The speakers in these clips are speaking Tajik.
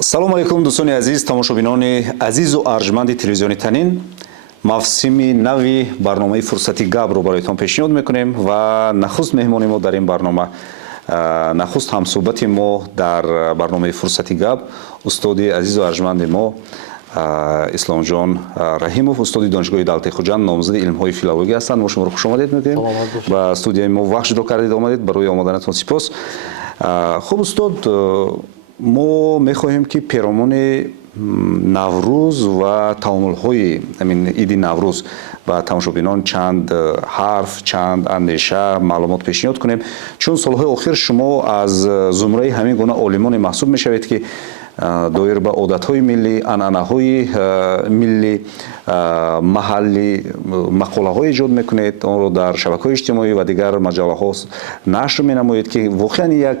салому алейкум дӯстони азиз, тамошобинони азизу арҷманди телевизиони Танин. мавсими нави барномаи фурсати габро бароятон пешниҳод мекунем ва нахуст меҳмони мо дар ин барнома, нахуст ҳамсӯҳбати мо дар барномаи фурсати габ устоди азизу арҷманди мо исломҷон раҳимов, устоди донишгоҳи давлати хуҷанд, номзади илмҳои филология ҳастанд. мо шуморо хушомадед мегӯем ба студияи мо вақт ҷудо кардед омадед. Барои омаданатон сипос. хуб устод, мо мехоҳем ки пиромони наврӯз ва таомулҳои иди наврӯз ба тамошобинон чанд ҳарф, чанд андеша маълумот пешниҳод кунем, чун солҳои охир шумо аз зумраи ҳамин гуна олимоне маҳсуб мешавед ки доир ба одатҳои миллӣ, анъанаҳои миллӣ, маҳаллӣ мақолаҳое эҷод мекунед, онро дар шабакаҳои иҷтимоӣ ва дигар маҷаллаҳо нашр менамоед, ки воқеан як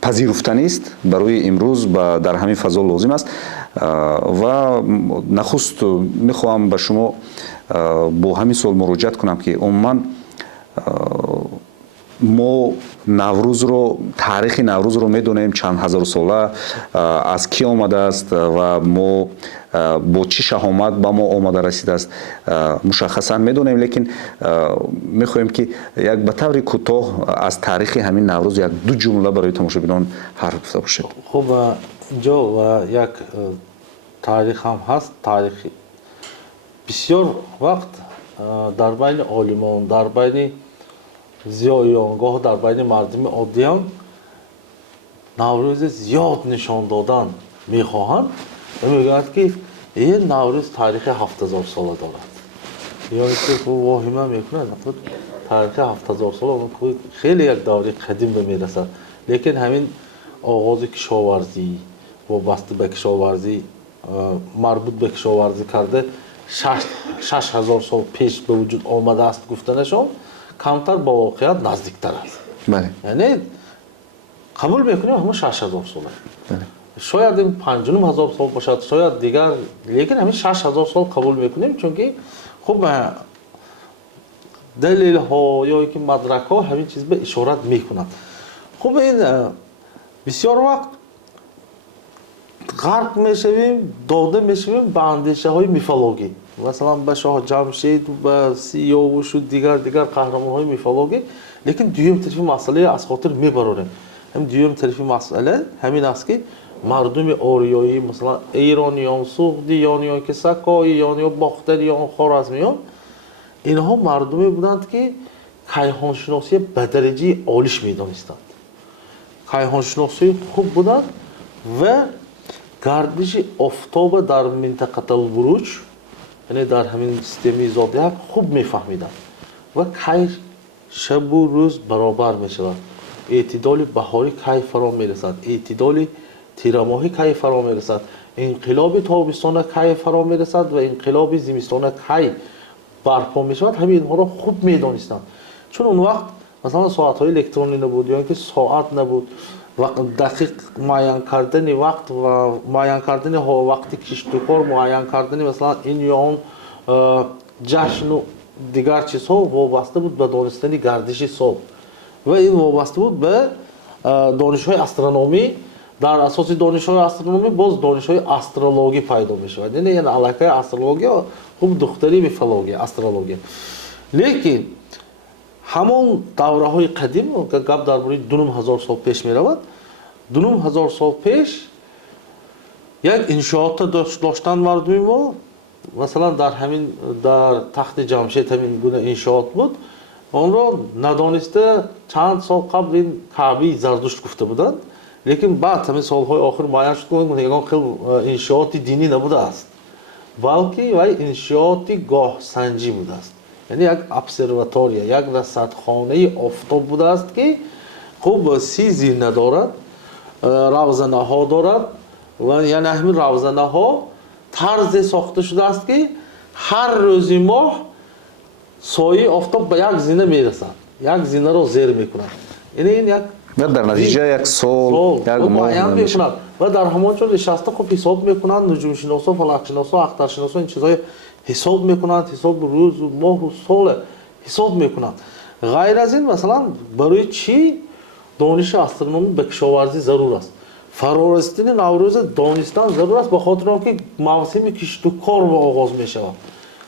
пазируфтанист барои имрӯз дар ҳамин фазо лозим аст. ва нахуст мехоҳам ба шумо бо ҳамин суол муроҷиат кунам ки умуман мо наврӯзро, таърихи наврӯзро медонем чанд ҳазорусола аз кӣ омадааст ва мо бо чӣ шаҳомат ба мо омада расидааст мушаххасан медонем, лекин мехоҳем ки як ба таври кӯтоҳ аз таърихи ҳамин наврӯз як ду ҷумла барои тамошобинон ҳарф гуфта бошед. хуб, инҷо як таърих ҳам ҳаст. таърихи бисёр вақт дар байни олимон, дар байни зиёиён, гоҳ дар байни мардуми оддиён наврӯзи зиёд нишон додан мехоҳанд ва мегӯянд ки ин наврӯз таърихи 7000 сола дорад. ёне ки воҳима мекунад таърихи 7000 сола хеле як даври қадим ба мерасад. лекин ҳамин оғози кишоварзӣ, вобаста ба кишоварзӣ, марбут ба кишоварзӣ карда 6000 сол пеш ба вуҷуд омадааст гуфтанашон камтар ба воқеият наздиктар аст. яъне қабул мекунем ҳамон 6000 сол аст. шояд ин 5000 сол бошад, шояд дигар, лекин ҳамин 6000 сол қабул мекунем, чунки хуб далелҳо ё ки мадракҳо ҳамин чиз ба ишорат мекунанд. хуб, ин бисёр вақт ғарқ мешавем, дода мешавем ба андешаҳои мифологӣ. масалан ба шоҳ ҷамшед, ба сиёвушу дигар қаҳрамонҳои мифологӣ. лекин дуюм тарафи масъалаи аз хотир мебаронем. ҳамин дуюм тарафи масъала ҳамин аст ки мардуми ориёӣ, масалан эрониён, суғдиён ё ки сакоиён ё бохтариён, хоразмиён, инҳо мардуме буданд ки кайҳоншиносия ба дараҷаи олиш медонистанд. кайҳоншиносии хуб буданд ва гардиши офтоба дар минтақаталбуруҷ, яъне дар ҳамин системаи зодиак хуб мефаҳмиданд ва кай шабу рӯз баробар мешавад. эътидоли баҳорӣ кай фаро мерасад, эътидоли тирамоҳӣ кай фаро мерасад, инқилоби тобистона кай фаро мерасад ва инқилоби зимистона кай барпо мешавад. ҳамин инҳоро хуб медонистанд. чун он вақт масалан соатҳои электронӣ набуд, ё ки соат набуд, дақиқ муайян кардани вақт ва муайян кардани вақти киштукор, муайян кардани масалан ин ё он ҷашну дигар чизҳо вобаста буд ба донистани гардиши сол ва ин вобаста буд ба донишҳои астрономӣ. дар асоси донишҳои астрономӣ боз донишҳои астрологӣ пайдо мешавад. яъне ин аллакай астрология хуб духтари мифология, астрология. лекин ҳамон давраҳои қадим, гап дар бораи 2000 сол пеш меравад. 2000 сол пеш як иншоота доштанд мардуми мо. масалан дар ҳамин дар тахти ҷамшед ҳамин гуна иншоот буд. онро надониста чанд сол қабл ин каъбаи зардушт гуфта буданд. лекин баъд ҳамин солҳои охир муайян шуд ки ягон хел иншооти динӣ набудааст, балки вай иншооти гоҳсанҷӣ будааст. яъне як обсерватория, як расадхонаи офтоб будааст ки хуб 30 зина дорад, равзанаҳо дорад ва яъне ҳамин равзанаҳо тарзе сохта шудааст ки ҳар рӯзи моҳ сояи офтоб ба як зина мерасад, як зинаро зер мекунад. яъне ин як дар натиҷа як сол як моҳ мекунад ва дар ҳамон ҷо нишаста хуб ҳисоб мекунанд. нуҷумшиносо, фалакшиносо, ахтаршиносо ин чизҳои ҳисоб мекунанд, ҳисоб рӯзу моҳу сола حساب میکنند. غیر از این مثلا برای چی دانش استرونومی به کشاورزی ضرور است. فرارسیدن نوروز دانستن ضرور است، به خاطر آنکه موسم کشت و کار با آغاز می شود.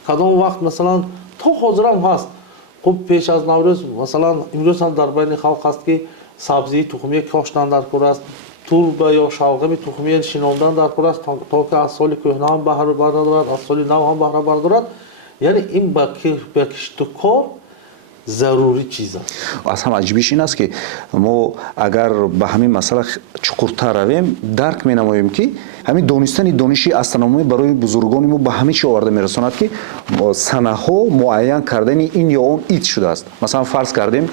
کدام وقت مثلا تا حاضر هم هست. خب پیش از نوروز مثلا امروز هم در بین خلق هست که سبزی تخمی کاشتن در کار است، توربه یا شلغم تخمی شیناندن در کار است تا که از سال کهنه هم بهره بردارد، از سال نو هم بهره بردارد. یعنی این به کشت و کار ضروری چیز است. аз ҳам аҷибиш ин аст ки мо агар ба ҳамин масъала чуқуртар равем дарк менамоем ки ҳамин донистани дониши астрономӣ барои бузургони мо ба ҳамин чӣ оварда мерасонад ки санаҳо муайян кардани ин ё он ид шудааст. Масалан фарз кардем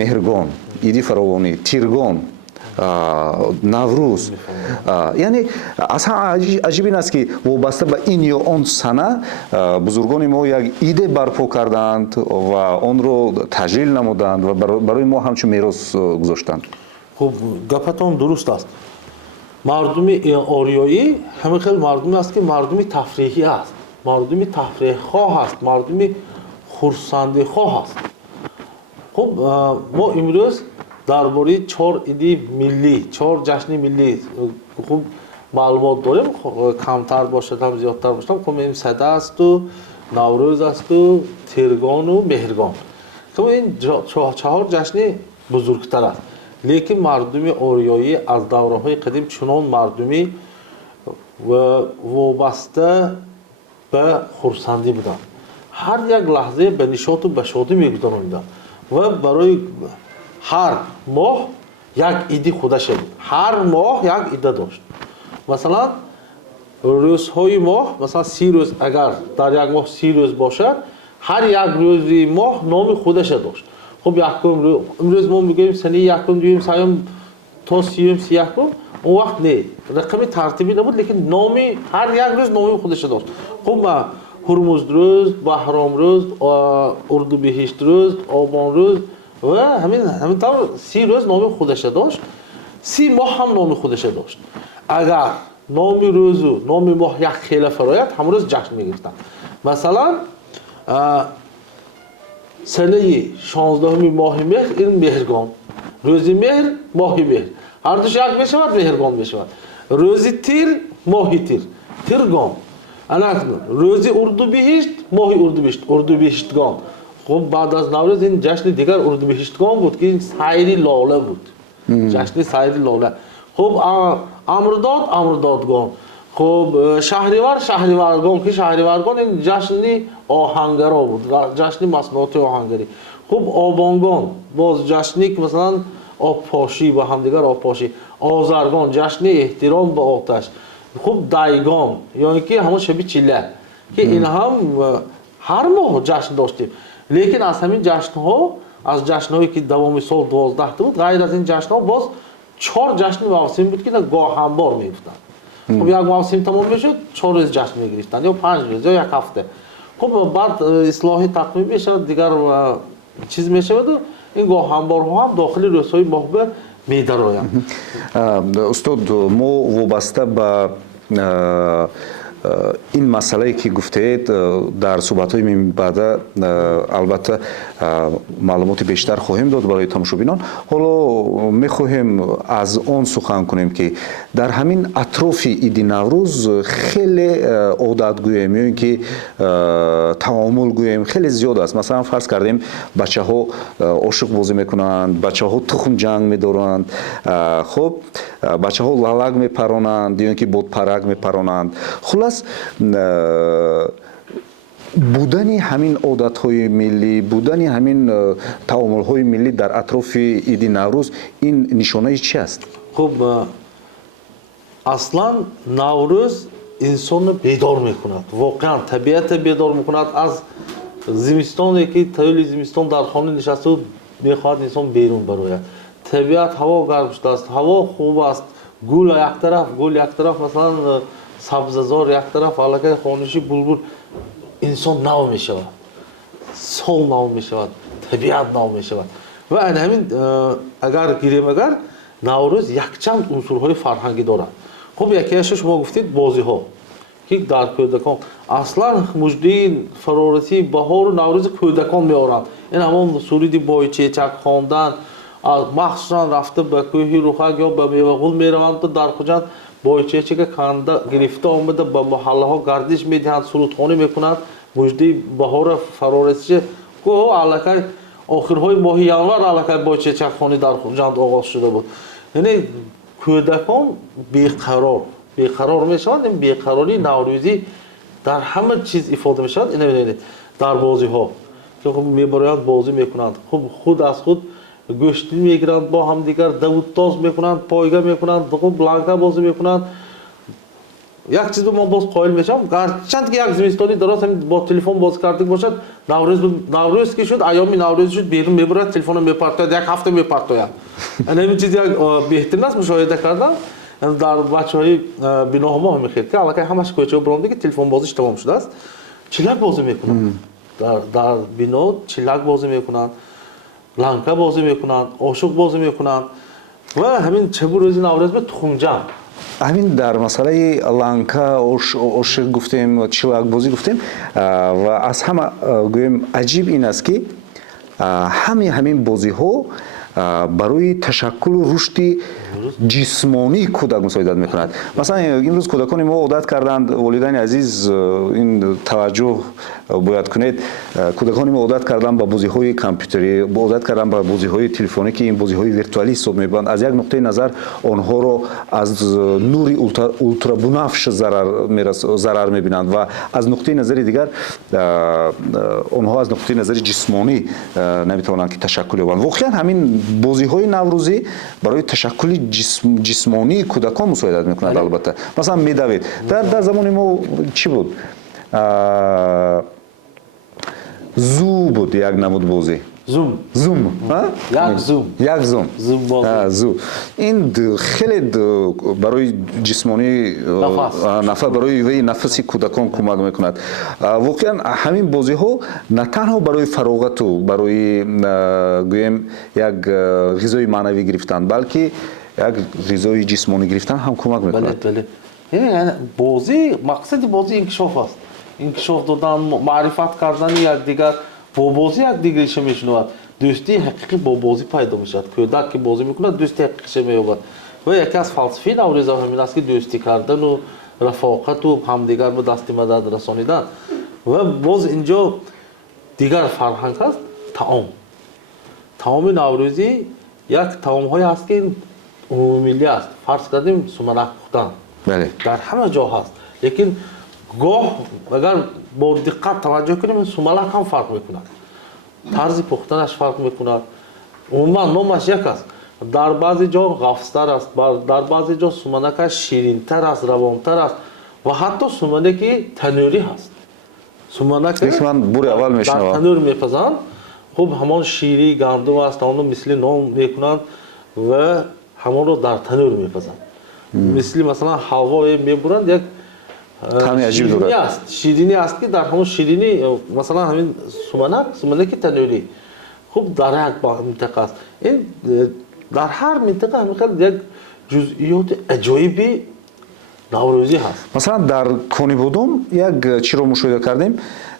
меҳргон, иди фаровонӣ, тиргон, наврӯз. Яъне асlan аҷиб ин аст ки вобаста ба ин ё он сана бузургони мо як иде барпо карданд ва онро таҷлил намуданд ва барои мо ҳамчун мерос гузоштанд. خب گپتون درست است. مردمی آریایی همه خیلی مردمی است که مردمی تفریحی است، مردمی تفریح خواه است، مردمی خرسندی خواه است. خب ما امروز درباره 4 ایدی ملی، 4 جشن ملی خوب معلومات داریم. کمتر باشد هم زیادتر باشد. خب این سده است و نوروز است و تیرگان و مهرگان. خب این 4 جشن بزرگتر است. لیکن مردم آریایی از دوره‌های قدیم چنان مردمی و وابسته به خرسندی بودند. هر یک لحظه به نشاط و به شادی می‌گذراندند و برای هر ماه یک ایدی خودش بود. هر ماه یک ایده داشت. مثلا روزهای ماه مثلا 30 روز اگر در یک ماه 30 روز باشد، هر یک روزی ماه نام خودش داشت. خب یکم امروز ما میگیم سنه یکم دویم سیوم تا سیوم سیاکم، اون وقت نه رقم ترتیبی نبود، لیکن نامی هر یک روز نامی خودش داشت. خب ما هرمز روز، بهرام روز، اردیبهشت روز، آبان روز و همین طور 30 روز نامی خودش داشت. 30 ماه هم نامی خودش داشت. اگر نامی روز و نامی ماه یک خیلی فرایت هم روز جشن میگرفتن. مثلا سنه 16 ماه مهر این مهرگان، روزی مهر ماهی مهر، هر دوش یک میشود مهرگان میشود. روزی تیر ماهی تیر، تیرگان. روزی اردیبهشت ماهی اردیبهشتگان. خب بعد از نوروز این جشن دیگر اردیبهشتگان بود که این سایری لاله بود، جشن سایری لاله. خب امردادگان. خب شهریورگان که شهریورگان این جشن آهنگرا بود، جشن مصنوعات آهنگری. خب آبانگان باز جشنی که مثلا آب پاشی با همدیگر آب پاشی. آذرگان جشن احترام به آتش. خب دایگان یعنی که همون شبیه چیله که این هم هر ماه جشن داشتیم. لیکن از همین جشن ها، از جشن هایی که دوام سال 12 بود، غیر از این جشن ها باز 4 جشن موسمی بود که گاه هم بار می‌افتاد. خب یک موسم تمام میشد 4 روز جشن میگرفتند یا 5 روز یا یک هفته. خب بعد اصلاح تقویم میشه دیگر چیز میشه و این گاه همبارها هم داخل روزهای ماه به می‌درآیند. استاد ما وابسته به این مسئله که گفتید در صحبت‌های من بعد البته معلومات بیشتر خواهیم داد برای تماشابینان. حالا می‌خواهیم از آن سخن کنیم که در همین اطراف عید نوروز خیلی عادت گوییم یا اینکه تعامل گوییم خیلی زیاد است. مثلا فرض کردیم بچه‌ها عاشق بازی میکنند، بچه‌ها تخم جنگ می‌دارند، خب بچه‌ها لالگ میپرانند یا اینکه بادپرک میپرانند. خلاص بودن همین عادت‌های ملی، بودن همین تعامل‌های ملی در اطراف عید نوروز این نشانه چی است؟ خب اصلا نوروز انسان بیدار میکند، واقعا طبیعت بیدار میکند. از زمستانی که طول زمستان در خانه نشسته میخواد انسان بیرون بروید. طبیعت هوا گرم شده است، هوا خوب است، گل یک طرف مثلا سبززار یک طرف، علاقه خانشی بلبل، انسان نو می شود، سال نو می شود، طبیعت نو می شود. و همین اگر گیریم اگر نوروز یک چند عنصرهای فرهنگی دارد. خب یکیش شما گفتید بازی ها ки дар кӯдакон аслан муждаи фарорати баҳору наврӯзи кӯдакон меоранд. ин ҳамон суруди бойчечак хондан, махсусан рафта ба кӯҳи рӯхак ё ба мевағул мераванд, дар хуҷанд бойчечака канда гирифта омада ба маҳаллаҳо гардиш медиҳанд, сурудхонӣ мекунанд, муждаи баҳора фароратиша гӯҳо аллакай охирҳои моҳи январ аллакай бойчечакхонӣ дар хуҷанд оғоз шуда буд. яъне кӯдакон беқарор мешаванд. ин беқарории наврӯзӣ дар ҳама чиз ифода мешавад. ина бинед дар бозиҳо ки мебароянд бозӣ мекунанд, худ аз худ гӯшти мегиранд, бо ҳамдигар давудтоз мекунанд, пойга мекунанд, бланка бозӣ мекунанд. як чиз мо боз қоил мешавам, гарчанд ки як зимистони дароз бо телефон бозӣ кардагӣ бошад, наврӯз ки шуд, айёми наврӯз шуд, берун мебурад, телефонро мепартояд, як ҳафта мепартояд. ин чиз як беҳтарин аст мушоҳида кардам дар бачаҳои биноҳомо мехед ки аллакай ҳамаш кӯчаҳо биронда ки телефонбозиш тамом шудааст. чилак бозӣ мекунанд, дар бино чилак бозӣ мекунанд, ланка бозӣ мекунанд, ошуқ бозӣ мекунанд ва ҳамин чабу рӯзи наврӯз ба тухмҷам. ҳамин дар масъалаи ланка, ошиқ гуфтем, чилак бозӣ гуфтем ва аз ҳама гӯем аҷиб ин аст ки ҳамин бозиҳо барои ташаккулу рушди ҷисмонии кӯдак мусоидат мекунад. Масалан имрӯз кӯдакони мо одат карданд, волидайни азиз ин таваҷҷӯҳ бояд кунед, кӯдакони мо одат карданд ба бозиҳои компютерӣ, одат карданд ба бозиҳои телефонӣ ки ин бозиҳои виртуалӣ ҳисоб мебаранд. Аз як нуқтаи назар онҳоро аз нури ултрабунафш зарар мебинанд ва аз нуқтаи назари дигар онҳо аз нуқтаи назари ҷисмонӣ наметавонанд ки ташаккул ёбанд. Воқеан ҳамин бозиҳои наврӯзӣ барои ташаккули ҷисмонии кӯдакон мусоидат мекунад. Албатта масалан медавед дар замони мо чӣ буд, зӯ буд як намуд бозӣ, зум. ин хеле барои ҷисмонӣ барои нафаси кӯдакон кӯмак мекунад. воқеан ҳамин бозиҳо на танҳо барои фароғату барои гӯем як ғизои маънавӣ гирифтан, балки як ғизои ҷисмонӣ гирифтан ҳам кӯмак мекунад. бозӣ мақсади бозӣ инкишоф аст. инкишоф додан, маърифат кардани якдигар, бо бозӣ якдигариша мешунавад. дӯстии ҳақиқӣ бо бозӣ пайдо мешавад. кӯдак ки бозӣ мекунад дӯсти ҳақиқиша меёбад. ва яке аз фалсафаи наврӯза ҳамин аст ки дӯстӣ кардану рафоқату ҳамдигар ба дасти мадад расонидан. ва боз инҷо дигар фарҳанг аст, таоми наврӯзӣ як таомҳое аст ки умумимиллӣ аст. фарз кардем суманак пухтан дар ҳама ҷо ҳаст, лекин гоҳ агар бо диққат таваҷҷӯҳ кунем сумалак ҳам фарқ мекунад, тарзи пухтанаш фарқ мекунад. умуман номаш як аст. дар баъзе ҷо ғафстар аст, дар баъзе ҷо суманакаш ширинтар аст, равонтар аст ва ҳатто суманаки танӯрӣ ҳаст. суманаки дар танӯр мепазанд, хуб ҳамон шири гандум аст, ҳамон мисли нон мекунанд ва ҳамонро дар танӯр мепазанд. мисли масалан ҳалвое мебуранд, як ширинӣ аст ки дар ҳамон ширинӣ масалан ҳамин суманаки танӯрӣ хуб дар як минтақа аст. ин дар ҳар минтақа ҳамиқад як ҷузъиёти аҷоиби наврӯзӣ ҳаст. масалан дар Конибодом як чиро мушоҳида кардем,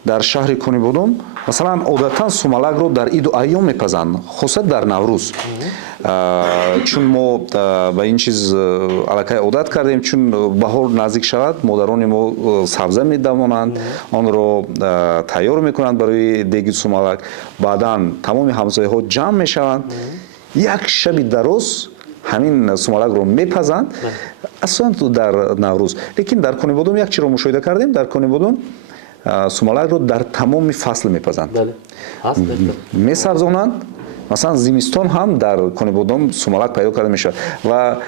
дар шаҳри Конибодом масалан одатан сумалакро дар иду айём мепазанд, хусусат дар Наврӯз. чун мо ба ин чиз аллакай одат кардем, чун баҳор наздик шавад, модарони мо сабза медамонанд, онро тайёр мекунанд барои деги сумалак. баъдан тамоми ҳамсояҳо ҷамъ мешаванд, як шаби дароз ҳамин сумалакро мепазанд, асосан дар Наврӯз. лекин дар Конибодом як чиро мушоҳида кардем, дар Конибодом сумалакро дар тамоми фасл мепазанд, месабзонанд. масалан зимистон ҳам дар Конибодом сумалак пайдо карда мешавад ва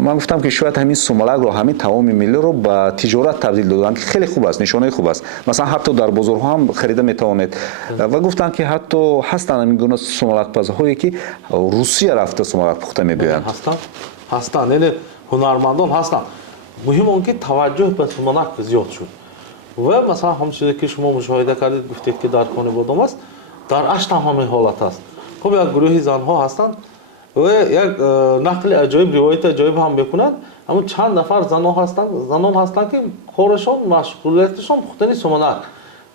ман гуфтам ки шояд ҳамин сумалакро, ҳамин тамоми миллиро ба тиҷорат табдил доданд, ки хеле хуб аст, нишонаи хуб аст. масалан ҳатто дар бозорҳо ҳам харида метавонед. ва гуфтанд ки ҳатто ҳастанд ҳамин гуна сумалакпазҳое ки Русия рафта сумалак пухта мебиёянд. ҳастанд, яъне ҳунармандон ҳастанд. муҳим он ки таваҷҷӯҳ ба сумалак зиёд шуд. ва масалан ҳамон чизе ки шумо мушоҳида кардед, гуфтед ки дар Конибодом аст, дар Аштам ҳамин ҳолат аст. хуб як гурӯҳи занҳо ҳастанд, و یک نقل عجایب روایت عجایب هم بکنند اما چند نفر زنان هستند که کارشون مشغولیتشون پختن سمنک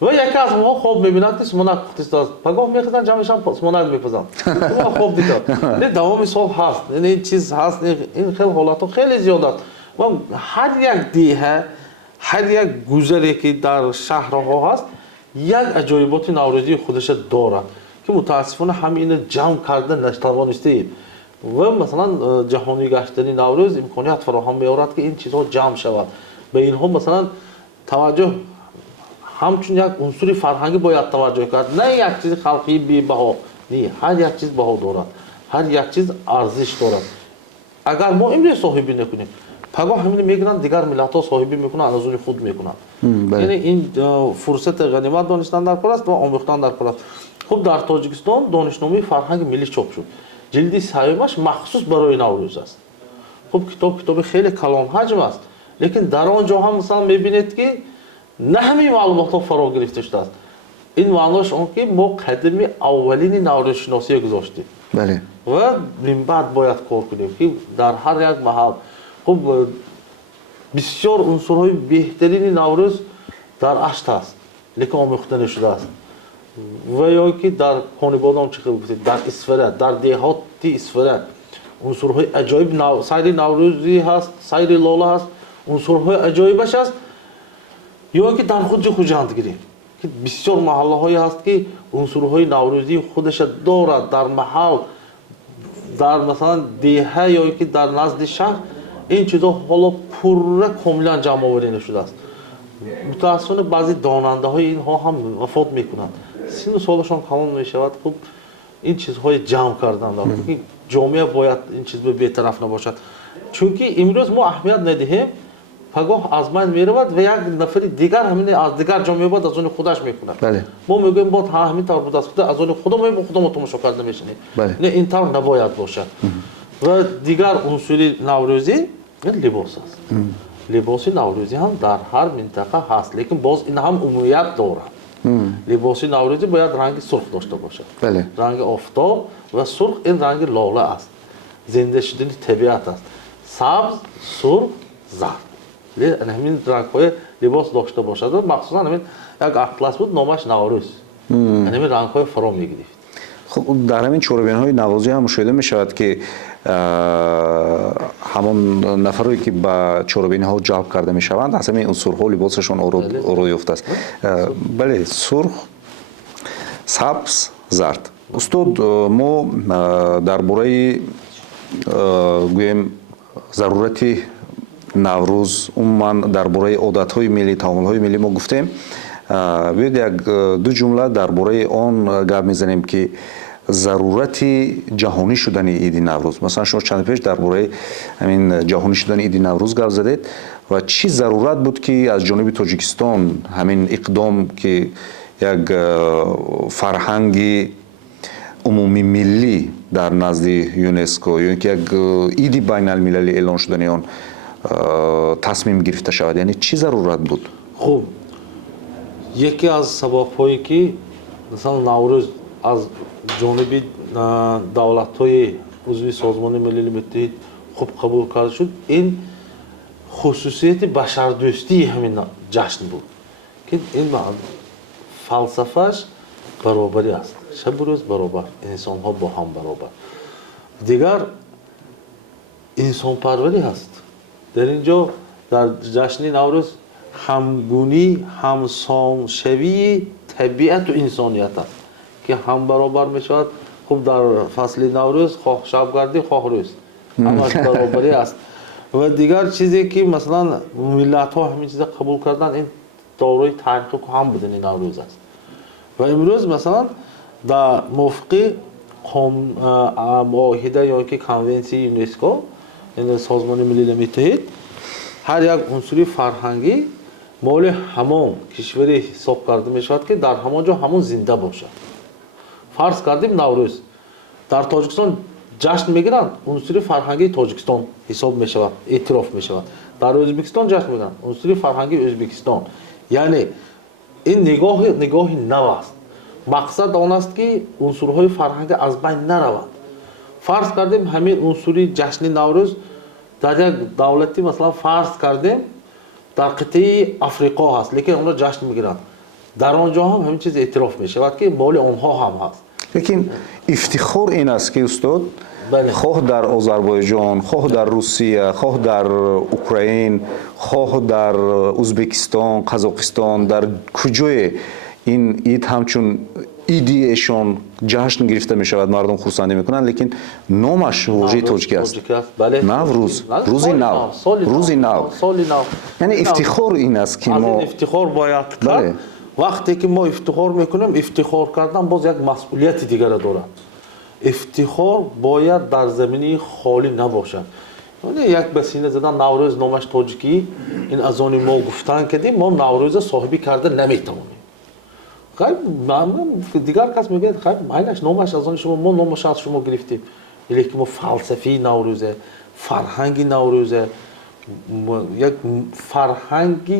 و یکی از ما خوب میبیند که سمنک پخته است پگاه میخوادن جمعشان سمنک میپزند خوب دیدم نه دوام سال هست نه این چیز هست این خیلی حالات خیلی زیاد است و هر یک دیه هر یک گذری که در شهرها هست یک عجایبات نوروزی خودش دارد که متاسفانه همین جمع کردن نتوانستیم و مثلا جهانی گشتن نوروز امکانیت فراهم می‌آورد که این چیزها جمع شود به اینها مثلا توجه همچون یک عنصر فرهنگی باید توجه کرد نه یک چیز خلقی بی بها نه هر یک چیز بها دارد هر یک چیز ارزش دارد اگر ما امروز صاحبی نکنیم پگاه همین میگیرن دیگر ملت‌ها صاحبی میکنن از اون خود میکنن یعنی این فرصت غنیمت دانستن در کار است و آموختن در کار است خب در تاجیکستان دانشنامه فرهنگ ملی چاپ شد جلد سیومش مخصوص برای نوروز است خب کتاب خیلی کلان حجم است لیکن در آنجا هم مثلا میبینید که نه همین معلومات ها فرا گرفته شده است این معناش اون که ما قدم اولین نوروز شناسی گذاشتیم بله و من بعد باید کار کنیم که در هر یک محل خب بسیار عنصرهای بهترین نوروز در اشت است لیکن آموخته نشده است و یا که در خانواده‌ام چه گفتید در اسفره در دهاتی اسفره عنصرهای عجایب سایر نوروزی هست سایر لاله هست عنصرهای عجایبش است یا که در خود خوجندگیری که بسیار محله هایی هست که عنصرهای نوروزی خودش دارد در محل در مثلا دهه یا که در نزد شهر این چیزا حالا پوره کاملا جمع آوری نشده است متاسفانه بعضی داننده های اینها هم وفات میکنند سین و سالشان کلان میشود خب این چیزهای جمع کردن دارد که جامعه باید این چیز به بی‌طرف نباشد چون که امروز ما اهمیت ندهیم پگاه از من میرود و یک نفر دیگر همین از دیگر جامعه بود از اون خودش میکنه بله ما میگیم بود همین طور بود از اون خودم میگم خودم تماشا کرده میشنیم نه این طور نباید باشد و دیگر عنصر نوروزی این لباس است لباس نوروزی هم در هر منطقه هست لیکن باز این هم عمومیت دارد لباس نوروزی باید رنگ سرخ داشته باشد بله رنگ آفتاب و سرخ این رنگ لاله است زنده شدن طبیعت است سبز سرخ زرد همین رنگ های لباس داشته باشد و مخصوصا همین یک اطلس بود نامش نوروز همین رنگ های فرا میگرفت خب در همین چوبین های نوازی هم مشاهده می شود که همون نفرایی که با چوبین ها جلب کرده می شوند از همین عنصرها لباسشون اورو یافته است بله سرخ سبز زرد استاد ما درباره گویم ضرورتی نوروز عموما درباره عادت‌های ملی تعامل‌های ملی ما گفتیم بیاید یک دو جمله درباره آن گپ میزنیم که ضرورتی جهانی شدن عید نوروز مثلا شما چند پیش درباره همین جهانی شدن عید نوروز گپ زدید و چی ضرورت بود که از جانب تاجیکستان همین اقدام که یک فرهنگ عمومی ملی در نزد یونسکو یا اینکه یک عید بین المللی اعلان شدن آن تصمیم گرفته شود یعنی چی ضرورت بود خوب یکی از سبب‌هایی که مثلا نوروز از جانب دولت‌های عضو سازمان ملل متحد خوب قبول کرده شد این خصوصیت بشردوستی همین جشن بود که این فلسفه‌اش برابری است شب روز برابر انسان‌ها با هم برابر دیگر انسان پروری هست در اینجا در جشن نوروز همگونی همسانشوی طبیعت و انسانیت است که هم برابر می شود خب در فصل نوروز خواه شبگردی خواه روز همش برابری است و دیگر چیزی که مثلا ملت ها همین چیز قبول کردن این دوره تحقیق هم بودن این نوروز است و امروز مثلا در موافقه معاهده یا که کنونسی یونسکو این سازمان ملل متحد هر یک عنصر فرهنگی مال همان کشوری حساب کرده می شود که در همان جا همون زنده باشد فرض کردیم نوروز در تاجیکستان جشن میگیرند عنصر فرهنگی تاجیکستان حساب می شود اعتراف می شود در ازبکستان جشن میگیرند عنصر فرهنگی ازبکستان یعنی این نگاه نو است مقصد آن است که عنصرهای فرهنگی از بین نرود фарз кардем ҳамин унсури ҷашни наврӯз дар як давлати масалан фарз кардем дар қитъаи африқо ҳаст, лекин онро ҷашн мегиранд. дар он ҷо ҳам ҳамин чиз эътироф мешавад ки моли онҳо ҳам ҳаст. лекин ифтихор ин аст ки устод хоҳ дар озарбойҷон, хоҳ дар русия, хоҳ дар украин, хоҳ дар узбекистон, қазоқистон, дар куҷое ин ид ҳамчун иди эшон ҷашн гирифта мешавад, мардум хурсандӣ мекунанд, лекин номаш воҷаи тоҷикӣ аст. Наврӯз, рӯзи нав, рӯзи нав. Яъне ифтихор ин аст ки мо ифтихор бояд кард. вақте ки мо ифтихор мекунем, ифтихор кардан боз як масъулияти дигаре дорад. ифтихор бояд дар замини холӣ набошад. як ба сина задан наврӯз номаш тоҷикӣ, ин аз они мо гуфтан кардем, мо наврӯза соҳибӣ карда наметавонем. дигар кас мегӯяд хайр майлаш номаш аз они шумо, мо номаш аз шумо гирифтем. лекин мо фалсафаи наврӯзе, фарҳанги наврӯзе, як фарҳанги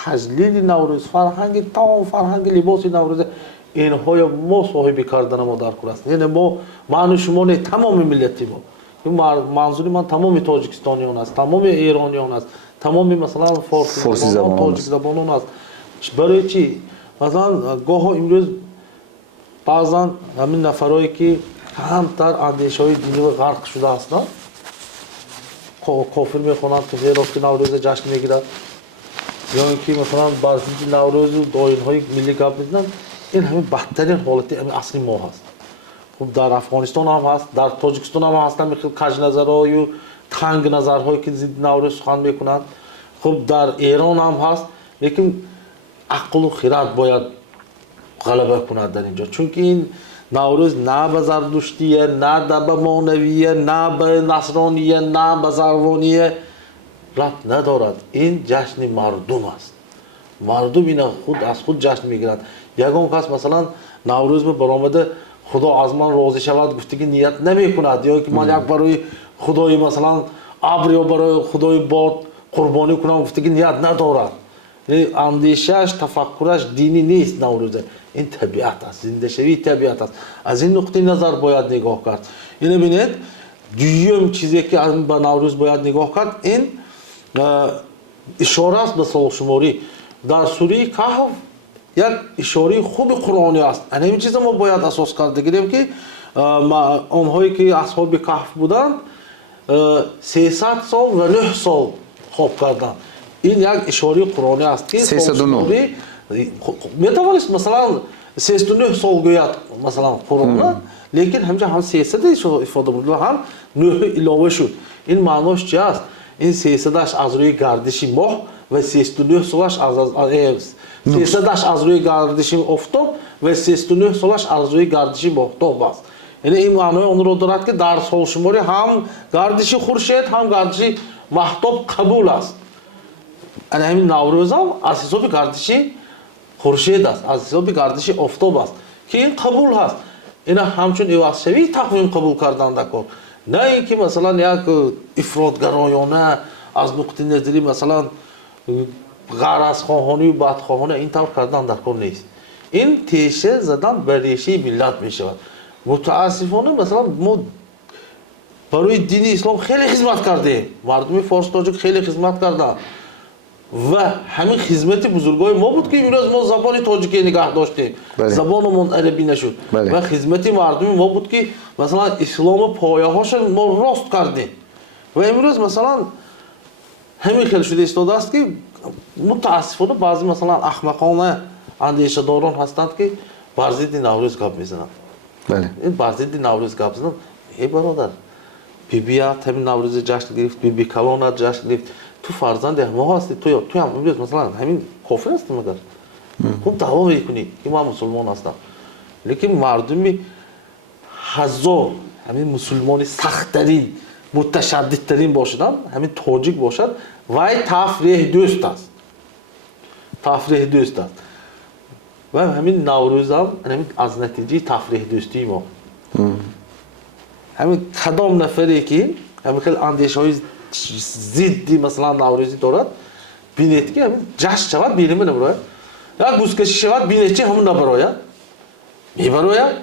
таҷлили наврӯз, фарҳанги таом, фарҳанги либоси наврӯзе, инҳоя мо соҳиби кардана мо дар кур аст. яъне мо маъну шумо не, тамоми миллати мо. манзури ман тамоми тоҷикистониён аст, тамоми эрониён аст, тамоми масалан форсизабонон, тоҷикзабонон аст. барои чӣ? масалан гоҳо имрӯз баъзан ҳамин нафарое ки камтар андешаҳои динивӣ ғарқ шуда ҳастанд, кофир мехонанд ки херофти наврӯза ҷашн мегирад, ё ин ки масалан бар зидди наврӯзу доинҳои миллӣ гап мезананд. ин ҳамин бадтарин ҳолати асри мо ҳаст. хуб дар афғонистон ҳам ҳаст, дар тоҷикистон ҳам ҳаст ҳамин хел кажназарҳою тангназарҳое ки зидди наврӯз сухан мекунанд. хуб дар эрон ҳам ҳаст, лекин ақлу хират бояд ғалаба кунад дар ин ҷо, чунки ин наврӯз на ба зардуштие, на ба монавие, на ба насроние, на ба зарвоние рабт надорад. ин ҷашни мардум аст. мардум ина худ аз худ ҷашн мегирад. ягон кас масалан наврӯз баромада худо аз ман розӣ шавад гуфтагӣ ният намекунад, ё ки ман як барои худои масалан абр ё барои худои бод қурбонӣ кунам гуфтагӣ ният надорад. андешааш, тафаккураш динӣ нест. наврӯза ин табиат аст, зиндашавии табиат аст. аз ин нуқтаи назар бояд нигоҳ кард. ина бинед дуюм чизе ки ба наврӯз бояд нигоҳ кард, ин ишора аст ба солшуморӣ. дар сураи каҳф як ишораи хуби қуръонӣ аст. ана ин чиза мо бояд асос карда гирем ки онҳое ки асҳоби каҳф буданд 300 сол ва 9 сол хоб карданд. ин як ишораи қуръонӣ аст ки 309 метавонист масалан 39 сол гӯяд масалан қуръона, лекин ҳамҷа ҳам 300 ифода буд ва ҳам 9 илова шуд. ин маънош чи аст? ин 300аш аз рӯи гардиши моҳ ва 39 солаш 300аш аз рӯи гардиши офтоб ва 39 солаш аз рӯи гардиши моҳтоб аст. яъне ин маънои онро дорад ки дар солшуморӣ ҳам гардиши хуршед, ҳам гардиши маҳтоб қабул аст. ана ҳамин наврӯз ҳам аз ҳисоби гардиши хуршед аст, аз ҳисоби гардиши офтоб аст ки ин қабул ҳаст. ина ҳамчун ивазшавии тақвим қабул карданда кор, на ин ки масалан як ифротгароёна аз нуқтаи назари масалан ғаразхоҳонию бадхоҳона ин тавр кардан дар кор нест. ин теша задан ба решаи миллат мешавад. мутаассифона масалан мо барои дини ислом хеле хизмат кардем, мардуми форс тоҷик хеле хизмат карданд ва ҳамин хизмати бузургои мо буд ки имрӯз мо забони тоҷикӣ нигаҳ доштем, забонамон арабӣ нашуд ва хизмати мардуми мо буд ки масалан ислому пояҳошо мо рост кардем. ва имрӯз масалан ҳамин хел шуда истодааст ки мутаассифона баъзе масалан ахмақона андешадорон ҳастанд ки бар зидди наврӯз гап мезананд. ин бар зидди наврӯз гап зананд. бародар, бибият ҳамин наврӯзи ҷашн гирифт, биби калонат ҷашн гирифт, ту фарзанди мо ҳасти, ту ҳам имрӯз масалан ҳамин кофир ҳастӣ магар хуб даъво мекунӣ ки ман мусулмон ҳастам, лекин мардуми ҳазор ҳамин мусулмони сахттарин муташаддидтарин бошад, ҳамин тоҷик бошад, вай тафреҳдӯст аст. тафреҳдӯст аст. ва ҳамин наврӯзам аз натиҷаи тафреҳдӯстии мо. ҳамин кадом нафаре ки ҳамин хел андешаҳои зидди масалан наврӯзӣ дорад, бинед ки ҳамин ҷашн шавад, бинема набарояд. як бузкашӣ шавад, бинед чи ҳамин набарояд. мебарояд.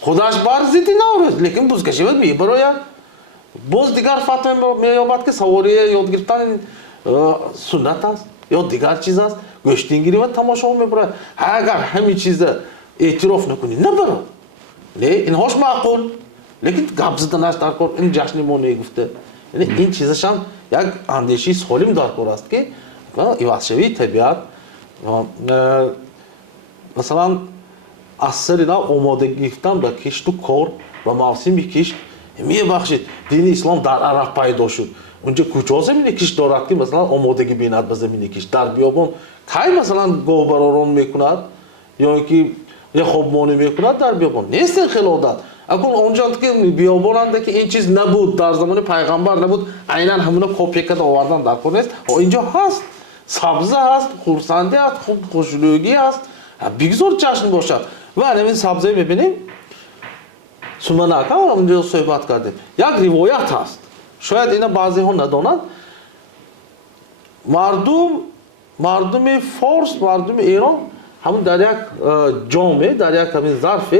خودش بر ضد نوروز لیکن بزکشی باید میبراید باز دیگر فتوی مییابد که سواری یاد گرفتن سنت است یا دیگر چیز است گشتینگیری و تماشا میبراید اگر همین چیز اعتراف نکنی نبرو نه اینهاش معقول لیکن گپ زدنش در کار این جشن ما نگفته یعنی این چیزش هم یک اندیشی سالم در کار است که ایوازشوی طبیعت مثلا اثر اینا آمادگی گرفتن به کشت و کار و موسم کشت میبخشید دین اسلام در عرب پیدا شد اونجا کجا زمین کشت دارد که مثلا آمادگی بیند به زمین کشت در بیابان کی مثلا گوبرارون میکند یا اینکه یه خوابمانی میکند در بیابان نیست خلادت اگر اونجا که بیابانند که این چیز نبود در زمان پیغمبر نبود عیناً همونا کپی کرده آوردن در کار نیست اینجا هست سبزه هست خورسندی هست خوشلوگی هست بگذار جشن باشد و همین سبزه میبینیم سومنک ها اونجا صحبت کردیم یک روایت هست شاید اینا بعضی ها ندانند مردم فارس مردم ایران همون در یک جامعه در یک همین ظرف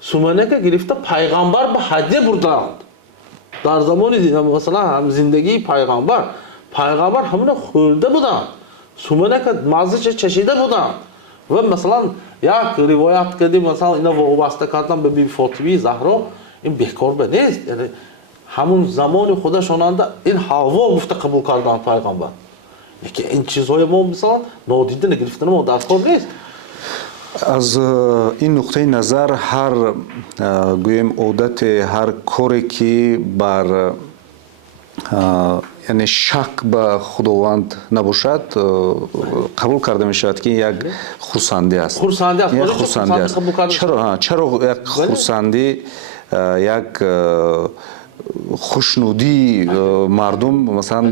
سومنک گرفته پیغمبر به هدیه بردند در زمان مثلا هم زندگی پیغمبر همون خورده بودند سومنک مزه چشیده بودند و مثلا یک روایت کردیم مثلا اینا وابسته کردن به بی فاطمه زهرا این بیکار به نیست یعنی همون زمان خودشانند این حوا گفته قبول کردن پیغمبر لیکن این چیزهای ما مثلا نادیده نگرفتن ما در کار نیست از این نقطه نظر هر گویم عادت هر کاری که بر یعنی شک به خداوند نباشد قبول کرده می شود که یک خرسندی است خرسندی است یک خرسندی است چرا یک خرسندی یک خوشنودی مردم مثلا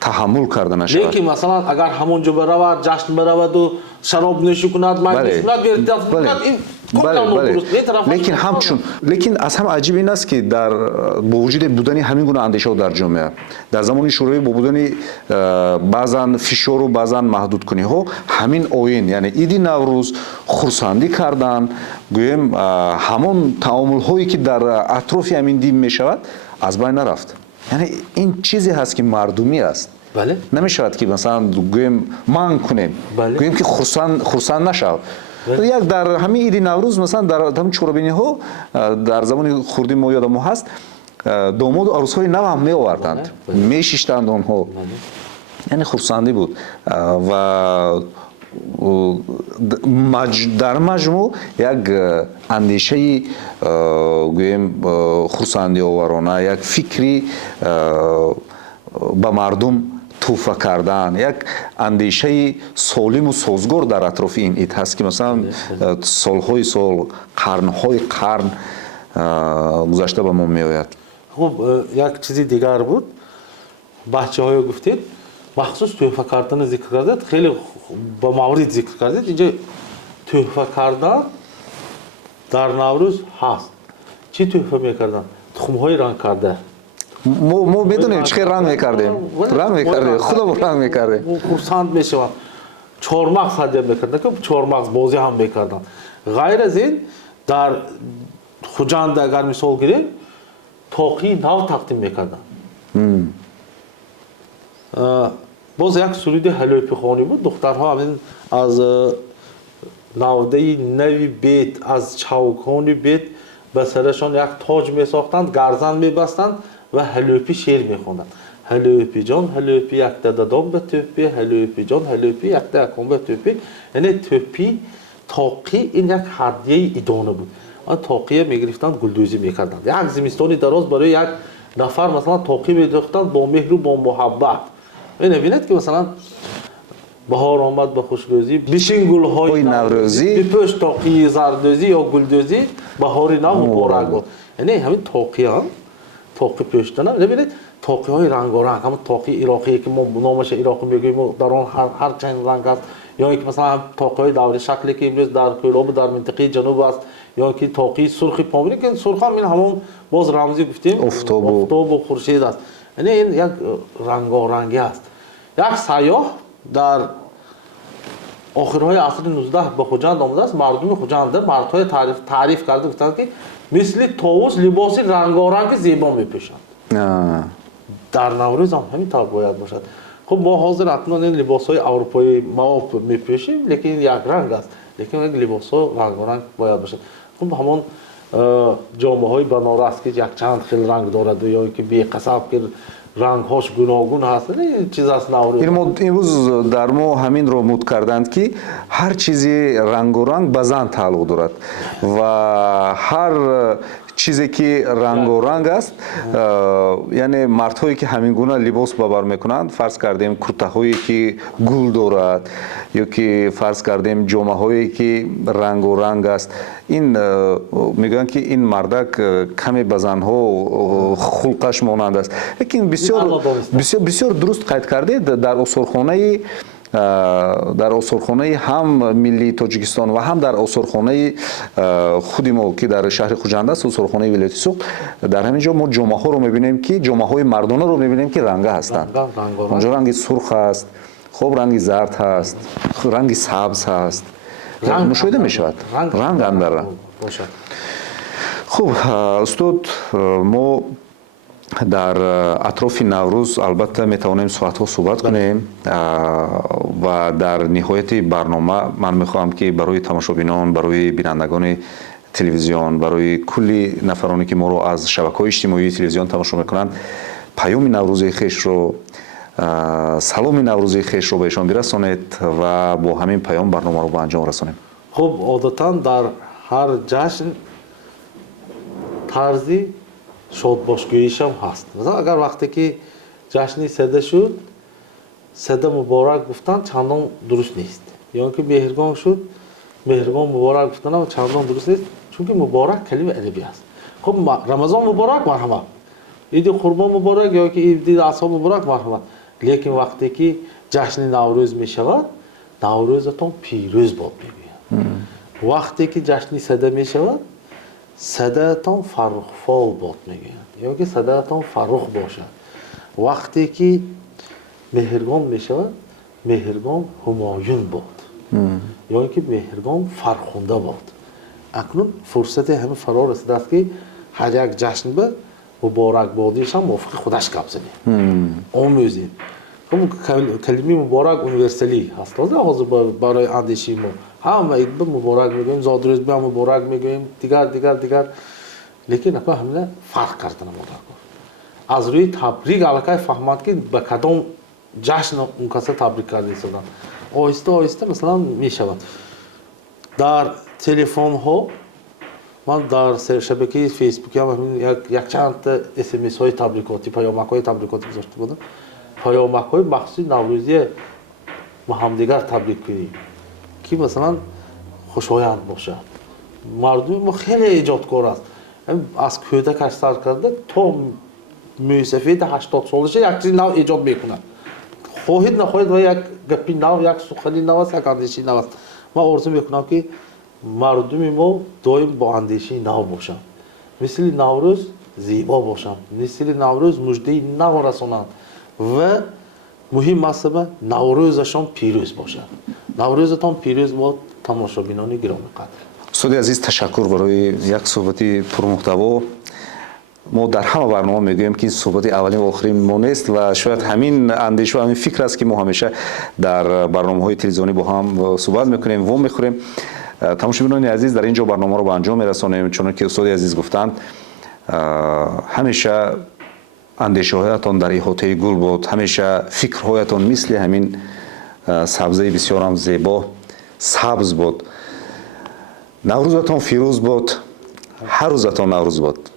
تحمل کرده نشود لیکن مثلا اگر همونجا برود جشن برود و شراب نوشی کند مجلس کند این لیکن همچون لیکن از هم عجیب این است که در با وجود بودن همین گونه اندیشه ها در جامعه در زمان شوروی با بودن بعضا فشار و بعضا محدود کنی ها همین آیین یعنی عید نوروز خرسندی کردن گویم همون تعامل هایی که در اطراف همین دین می شود از بین نرفت یعنی این چیزی هست که مردمی است بله نمیشود که مثلا گویم من کنیم گویم که خرسند نشود یک در همین عید نوروز مثلا در همین چورابینی ها در زمان خوردی ما یادم هست داماد و عروس های نو هم می آوردند می شیشتند آنها یعنی خرسندی بود و در مجموع یک اندیشه گویم خرسندی آورانه یک فکری به مردم توفه کردن یک اندیشه سالم و سازگار در اطراف این عید هست که مثلا سالهای سال قرنهای قرن گذشته به ما می آید خب یک چیزی دیگر بود بچه های گفتید مخصوص تحفه کردن ذکر کردید خیلی با مورد ذکر کردید اینجا تحفه کردن در نوروز هست چی تحفه میکردن؟ تخم‌های رنگ کرده ما میدونیم چه رنگ میکردیم خودمون رنگ میکردیم خرسند میشوند چهارمغز هدیه میکردن که چهارمغز بازی هم میکردن غیر از این در خوجند اگر مثال گیریم تاقی نو تقدیم میکردن باز یک سرود هلوپی خوانی بود دخترها همین از نوده نوی بیت از چوکانی بیت به سرشان یک تاج می ساختند گرزن می بستند و هلوپی شعر می خوندند هلوپی جان هلوپی یک دادم به توپی هلوپی جان هلوپی یک دادم به توپی یعنی توپی تاقی این یک هدیه ایدانه بود آن تاقیه می گرفتند گلدوزی می کردند یک زمستانی دراز برای یک نفر مثلا تاقی می درختند با مهر و با محبت ببینید که مثلا بهار آمد به خوشگوزی بشین گل‌های نوروزی بپوش تاقی زردوزی یا گلدوزی بهار نو مبارک باد یعنی همین تاقیان تاقی پوشیدن ببینید تاقی های رنگارنگ همون تاقی عراقی که ما نامش عراقی میگیم در آن هر چند رنگ است یا اینکه مثلا تاقی های دور شکلی که امروز در کلاب در منطقه جنوب است یا اینکه تاقی سرخی پامونی که سرخ هم این همون باز رمزی گفتیم آفتاب و خورشید است یعنی این یک رنگارنگی است یک سیاح در آخرهای عصر 19 به خوجند آمده است مردم خوجند مردهای تعریف کرده گفتند که مثل طاووس لباس رنگارنگ زیبا میپوشند. در نوروز هم همین طور باید باشد. خب ما حاضر اکنون این لباس های اروپایی ما میپوشیم، لیکن یک رنگ است، لیکن یک لباس ها رنگارنگ باید باشد. خب همون جامعه های بنارس که یک چند خیل رنگ دارد یا که بی قصب که رنگ هاش گوناگون هست، این چیز است نوروز. امروز در ما همین رو مد کردند که هر چیزی رنگ و رنگ به زن تعلق دارد و هر چیزی که رنگ و رنگ است، یعنی مردهایی که همین گونه لباس به بر میکنند، فرض کردیم کرته هایی که گل دارد یا که فرض کردیم جامه هایی که رنگ و رنگ است، این میگن که این مردک کمی به زنها خلقش مانند است. لیکن بسیار درست قید کرده در اصولخانه هم ملی تاجیکستان و هم در اصولخانه خود ما که در شهر خوجند است، اصولخانه ولایت سوق، در همین جا ما جامعه ها رو میبینیم که جامعه های مردانه رو میبینیم که رنگ هستند. اونجا رنگ سرخ است، خب رنگ زرد هست، رنگ سبز هست، مشاهده میشود رنگ اندر. خب استاد، ما در اطراف نوروز البته میتوانیم صحبت کنیم و در نهایت برنامه من میخواهم که برای تماشابینان، برای بینندگان تلویزیون، برای کلی نفرانی که ما رو از شبکه‌های اجتماعی تلویزیون تماشا میکنند، پیام نوروزی خویش رو، سلام نوروزی خویش رو بهشان برسانید و با همین پیام برنامه رو به انجام رسانیم. خب عادتا در هر جشن طرزی شادباشگوییش هم هست. مثلا اگر وقتی که جشنی صده شد، صده مبارک گفتن چندان درست نیست، یا اینکه مهرگان شد، مهرگان مبارک گفتن هم چندان درست نیست، چون که مبارک کلمه عربی است. خب رمضان مبارک مرحبا، عید قربان مبارک یا که عید اضحی مبارک مرحبا، لیکن وقتی که جشن نوروز می شود، نوروزتون پیروز باد میگویند. وقتی که جشن صده می شود، صداتون فرخفال باد میگویند، یا که صداتون فرخ باشد. وقتی که مهرگان می شود، مهرگان همایون باد، یا اینکه مهرگان فرخنده باد. اکنون فرصت همه فرا رسیده است که هر یک جشن به مبارک بادیش هم موافق خودش گپ زنیم، آموزیم. خب کلمه مبارک اونیورسالی هست، حاضر برای اندیشه ما همه عید به مبارک میگوییم، زادروز به مبارک میگوییم، دیگر، لیکن اکنون همه فرق کردن ما از روی تبریک علاقه فهمد که به کدام جشن اون کسی تبریک کرده شدن. آهسته مثلا میشود در تلفن ها، من در شبکه فیسبوک هم یک چند SMS های تبریکاتی، پیامک های تبریکاتی گذاشته بودم، پیامک های مخصوص نوروزی ما همدیگر تبریک کنیم که مثلا خوشایند باشه. مردم ما خیلی ایجادکار است، از کودکش سر کرده تا موسفید 80 سالشه یک چیز نو ایجاد میکنه، خواهید نخواهید و یک گپی نو، یک سخنی نو است، یک اندیشی نو است. من آرزو میکنم که مردم ما دائم با اندیشه نو باشند، مثل نوروز زیبا باشند، مثل نوروز مژده نو رسانند و مهم است نوروزشان پیروز باشد. نوروزتان پیروز باد تماشابینان گرامی قدر. استاد عزیز، تشکر برای یک صحبت پرمحتوا. ما در همه برنامه میگوییم که این صحبت اولین و آخرین ما نیست و شاید همین اندیشه و همین فکر است که ما همیشه در برنامه‌های تلویزیونی با هم صحبت میکنیم و میخوریم. تماشابینان عزیز، در اینجا برنامه رو به انجام میرسانیم. چون که استاد عزیز گفتند، همیشه اندیشه هایتان در احاطه گل بود، همیشه فکرهایتان مثل همین سبزه بسیار هم زیبا سبز بود. نوروزتان فیروز بود، هر روزتان نوروز بود.